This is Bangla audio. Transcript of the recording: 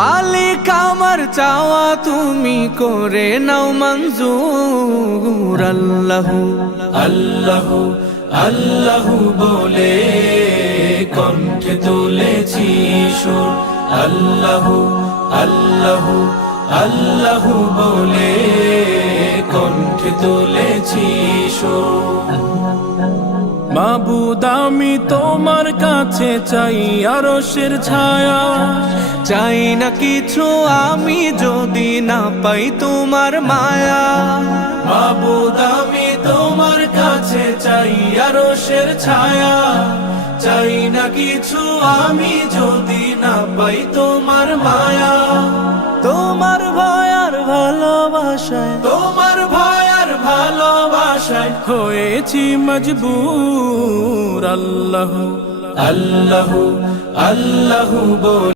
মালিক আমার চাওয়া তুমি করে নাও মঞ্জুর। আল্লাহু আল্লাহু আল্লাহু বলে কণ্ঠে তুলেছি সুর। আল্লাহু আল্লাহু আল্লাহু বলে কণ্ঠে তুলেছি সুর। মাবুদ আমি তোমার কাছে চাই আরশের ছায়া, চাই না কিছু আমি যদি না পাই তোমার মায়া। মাবুদ আমি তোমার কাছে চাই আরশের ছায়া, চাই না কিছু আমি যদি না পাই তোমার মায়া। তোমার ভয় আর ভালোবাসায়, তোমার ভয় আর ভালোবাসায় হয়েছি মজবুর। আল্লাহু আল্লাহু আল্লাহু বলে